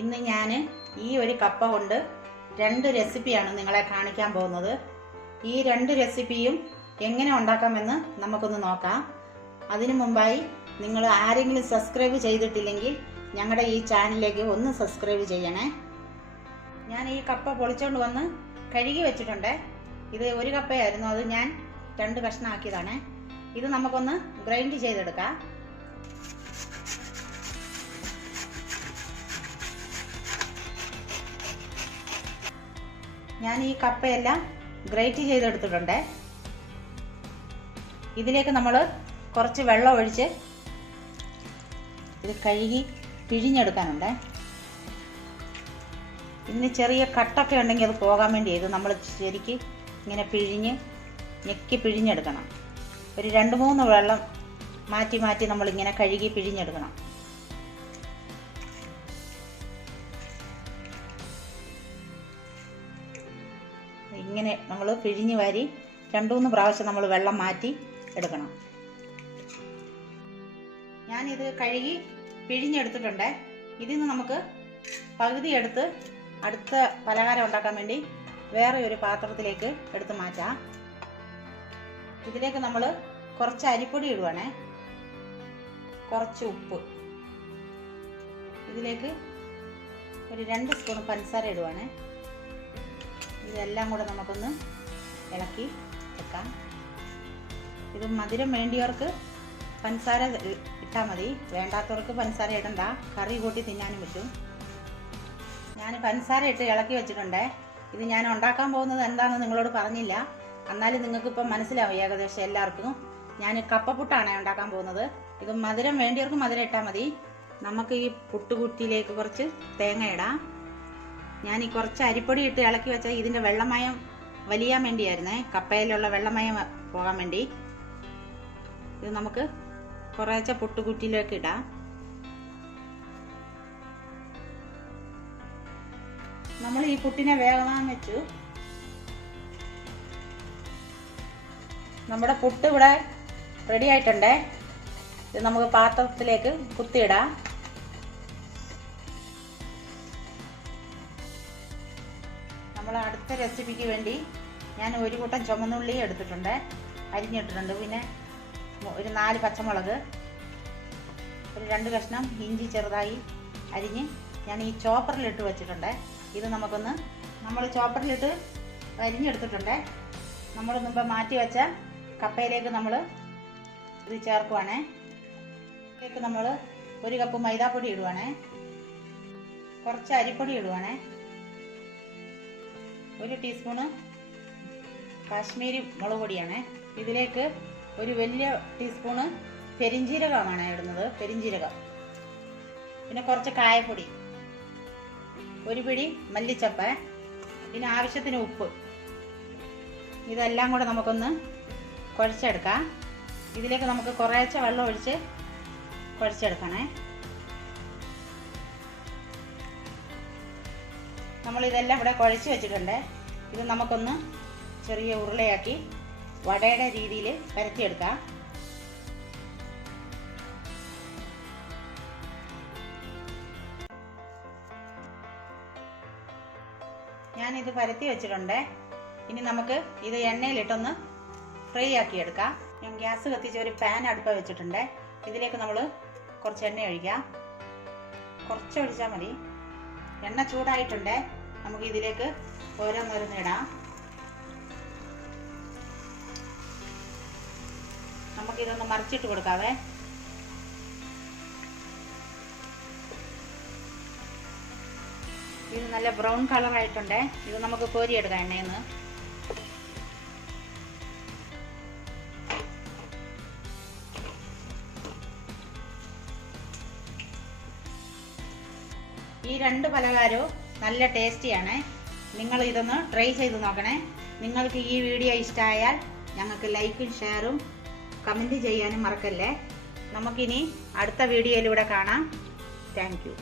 ഇന്ന് ഞാൻ ഈ ഒരു കപ്പ കൊണ്ട് 2 റെസിപ്പിയാണ് നിങ്ങളെ കാണിക്കാൻ പോകുന്നത്. ഈ 2 റെസിപ്പിയും എങ്ങനെ ഉണ്ടാക്കാമെന്ന് നമുക്കൊന്ന് നോക്കാം. അതിനു മുമ്പായി നിങ്ങൾ ആരെങ്കിലും സബ്സ്ക്രൈബ് ചെയ്തിട്ടില്ലെങ്കിൽ ഞങ്ങളുടെ ഈ ചാനലിലേക്ക് ഒന്ന് സബ്സ്ക്രൈബ് ചെയ്യണേ. ഞാൻ ഈ കപ്പ പൊളിച്ചുകൊണ്ട് വന്ന് കഴുകി വെച്ചിട്ടുണ്ട്. ഇത് ഒരു കപ്പയായിരുന്നു, അത് ഞാൻ 2 കഷ്ണമാക്കിയതാണ്. ഇത് നമുക്കൊന്ന് ഗ്രൈൻഡ് ചെയ്തെടുക്കാം. ഞാൻ ഈ കപ്പയെല്ലാം ഗ്രേറ്റ് ചെയ്തെടുത്തിട്ടുണ്ട്. ഇതിലേക്ക് നമ്മൾ കുറച്ച് വെള്ളം ഒഴിച്ച് ഇത് കഴുകി പിഴിഞ്ഞെടുക്കാനുണ്ട്. ഇതിന് ചെറിയ കട്ടൊക്കെ ഉണ്ടെങ്കിൽ അത് പോകാൻ വേണ്ടി ഇത് നമ്മൾ ശരിക്ക് ഇങ്ങനെ ഞെക്കി പിഴിഞ്ഞെടുക്കണം. ഒരു 2-3 വെള്ളം മാറ്റി മാറ്റി നമ്മളിങ്ങനെ കഴുകി പിഴിഞ്ഞെടുക്കണം. ഇങ്ങനെ നമ്മൾ പിഴിഞ്ഞ് വാരി 2-3 പ്രാവശ്യം നമ്മൾ വെള്ളം മാറ്റി എടുക്കണം. ഞാനിത് കഴുകി പിഴിഞ്ഞെടുത്തിട്ടുണ്ട്. ഇതിൽ നിന്ന് നമുക്ക് പകുതി എടുത്ത് അടുത്ത പലഹാരം ഉണ്ടാക്കാൻ വേണ്ടി വേറെ ഒരു പാത്രത്തിലേക്ക് എടുത്ത് മാറ്റാം. ഇതിലേക്ക് നമ്മൾ കുറച്ച് അരിപ്പൊടി ഇടുവാണേ, കുറച്ച് ഉപ്പ്, ഇതിലേക്ക് ഒരു 2 സ്പൂൺ പഞ്ചസാര ഇടുവാണേ. ഇതെല്ലാം കൂടെ നമുക്കൊന്ന് ഇളക്കി വെക്കാം. ഇത് മധുരം വേണ്ടിയവർക്ക് പഞ്ചസാര ഇട്ടാൽ മതി, വേണ്ടാത്തവർക്ക് പഞ്ചസാര ഇടണ്ട. കറി കൂട്ടി തിന്നാനും പറ്റും. ഞാൻ പഞ്ചസാര ഇട്ട് ഇളക്കി വെച്ചിട്ടുണ്ട്. ഇത് ഞാൻ ഉണ്ടാക്കാൻ പോകുന്നത് എന്താണെന്ന് നിങ്ങളോട് പറഞ്ഞില്ല, എന്നാലും നിങ്ങൾക്കിപ്പം മനസ്സിലാവും ഏകദേശം എല്ലാവർക്കും. ഞാൻ കപ്പപ്പുട്ടാണ് ഉണ്ടാക്കാൻ പോകുന്നത്. ഇത് മധുരം വേണ്ടിയവർക്ക് മധുരം ഇട്ടാൽ മതി. നമുക്ക് ഈ പുട്ടുകുറ്റിയിലേക്ക് കുറച്ച് തേങ്ങ ഇടാം. ഞാൻ ഈ കുറച്ച് അരിപ്പൊടി ഇട്ട് ഇളക്കി വെച്ചാൽ ഇതിൻ്റെ വെള്ളമയം വലിയാൻ വേണ്ടിയായിരുന്നേ, കപ്പയിലുള്ള വെള്ളമയം പോകാൻ വേണ്ടി. ഇത് നമുക്ക് കുറേശ്ശെ പുട്ടുകുറ്റിയിലേക്ക് ഇടാം. നമ്മൾ ഈ പുട്ടിനെ വേഗം വെച്ചു. നമ്മുടെ പുട്ട് ഇവിടെ റെഡി ആയിട്ടുണ്ട്. ഇത് നമുക്ക് പാത്രത്തിലേക്ക് കുത്തിയിടാം. നമ്മൾ അടുത്ത റെസിപ്പിക്ക് വേണ്ടി ഞാൻ ഒരു കൂട്ടം ചുമന്നുള്ളി എടുത്തിട്ടുണ്ട്, അരിഞ്ഞിട്ടിട്ടുണ്ട്. പിന്നെ ഒരു 4 പച്ചമുളക്, ഒരു 2 കഷ്ണം ഇഞ്ചി ചെറുതായി അരിഞ്ഞ് ഞാൻ ഈ ചോപ്പറിലിട്ട് വെച്ചിട്ടുണ്ട്. ഇത് നമ്മൾ ചോപ്പറിലിട്ട് അരിഞ്ഞെടുത്തിട്ടുണ്ട്. നമ്മൾ മുമ്പ് മാറ്റി വെച്ച കപ്പയിലേക്ക് നമ്മൾ ഇത് ചേർക്കുവാണേ. ഇതിലേക്ക് നമ്മൾ 1 കപ്പ് മൈദാപ്പൊടി ഇടുവാണേ, കുറച്ച് അരിപ്പൊടി ഇടുവാണേ, 1 ടീസ്പൂണ് കാശ്മീരി മുളക് പൊടിയാണ്. ഇതിലേക്ക് ഒരു വലിയ ടീസ്പൂണ് പെരിഞ്ജീരകമാണ് ഇടുന്നത്, പെരിഞ്ജീരകം. പിന്നെ കുറച്ച് കായപ്പൊടി, 1 പിടി മല്ലിച്ചപ്പ്, പിന്നെ ആവശ്യത്തിന് ഉപ്പ്. ഇതെല്ലാം കൂടെ നമുക്കൊന്ന് കുഴച്ചെടുക്കാം. ഇതിലേക്ക് നമുക്ക് കുറേശ്ശെ വെള്ളം ഒഴിച്ച് കുഴച്ചെടുക്കണേ. നമ്മളിതെല്ലാം ഇവിടെ കുഴച്ച് വെച്ചിട്ടുണ്ട്. ഇത് നമുക്കൊന്ന് ചെറിയ ഉരുളയാക്കി വടയുടെ രീതിയിൽ പരത്തിയെടുക്കാം. ഞാനിത് പരത്തി വെച്ചിട്ടുണ്ട്. ഇനി നമുക്ക് ഇത് എണ്ണയിലിട്ടൊന്ന് ഫ്രൈ ആക്കി എടുക്കാം. ഞാൻ ഗ്യാസ് കത്തിച്ച് ഒരു പാൻ അടുപ്പ വെച്ചിട്ടുണ്ട്. ഇതിലേക്ക് നമ്മൾ കുറച്ച് എണ്ണ ഒഴിക്കാം. കുറച്ച് ഒഴിച്ചാൽ മതി. എണ്ണ ചൂടായിട്ടുണ്ട്. നമുക്ക് ഇതിലേക്ക് ഓരോന്നോരോന്ന് ഇടാം. നമുക്കിതൊന്ന് മറിച്ചിട്ട് കൊടുക്കാവേ. ഇത് നല്ല ബ്രൗൺ കളറായിട്ടുണ്ട്. ഇത് നമുക്ക് കോരിയെടുക്കാം എണ്ണയിൽ നിന്ന്. ഈ 2 പലഹാരവും നല്ല ടേസ്റ്റിയാണ്. നിങ്ങൾ ഇതൊന്ന് ട്രൈ ചെയ്ത് നോക്കണേ. നിങ്ങൾക്ക് ഈ വീഡിയോ ഇഷ്ടമായാൽ ഞങ്ങൾക്ക് ലൈക്കും ഷെയറും കമൻറ്റ് ചെയ്യാനും മറക്കല്ലേ. നമുക്കിനി അടുത്ത വീഡിയോയിലൂടെ കാണാം. Thank you.